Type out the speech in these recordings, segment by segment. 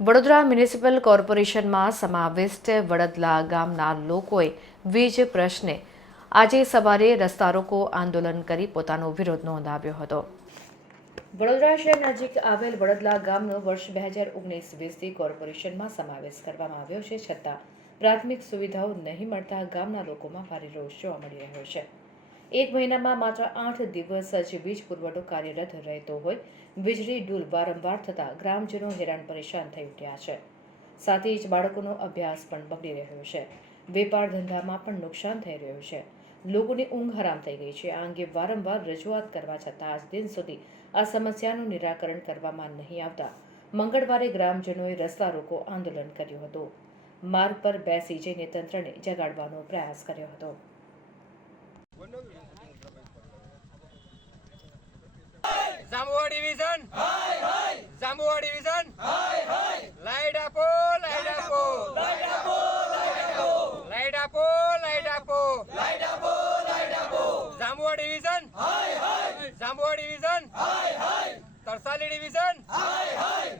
Vadodara municipal કોર્પોરેશનમાં સમાવિષ્ટ વડદલા ગામના લોકોએ વીજ પ્રશ્ને આજે સવારે રસ્તા રોકો આંદોલન કરી પોતાનો વિરોધ નોંધાવ્યો હતો. વડોદરા શહેર નજીક આવેલ વડદલા ગામનો વર્ષ બે હજાર ઓગણીસ વીસથી કોર્પોરેશનમાં સમાવેશ કરવામાં આવ્યો છે, છતાં પ્રાથમિક સુવિધાઓ નહીં મળતા ગામના લોકોમાં ભારે રોષ જોવા મળી રહ્યો છે. એક મહિનામાં માત્ર આઠ દિવસ જ વીજ પુરવઠો કાર્યરત રહેતો હોય. વીજળી ડૂલ વારંવાર થતાં ગ્રામજનો હેરાન પરેશાન થઈ ઉઠ્યા છે. સાથે જ બાળકોનો અભ્યાસ પણ બગડી રહ્યો છે. વેપાર ધંધામાં પણ નુકસાન થઈ રહ્યું છે. લોકોની ઊંઘ હરામ થઈ ગઈ છે. આ અંગે વારંવાર રજૂઆત કરવા છતાં આજ દિન સુધી આ સમસ્યાનું નિરાકરણ કરવામાં નહીં આવતા. મંગળવારે ગ્રામજનોએ રસ્તા રોકો આંદોલન કર્યું હતું. માર્ગ પર બેસી જઈને તંત્રને જગાડવાનો પ્રયાસ કર્યો હતો. Jamuva division. Jamuva division. Light આપો લાઈટ આપો. લાઈટ આપો લાઈટ આપો. લાઈટ આપો લાઈટ આપો. લાઈટ આપો Jamuva division. Jamuva division. Tarsali division.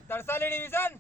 Tarsali division.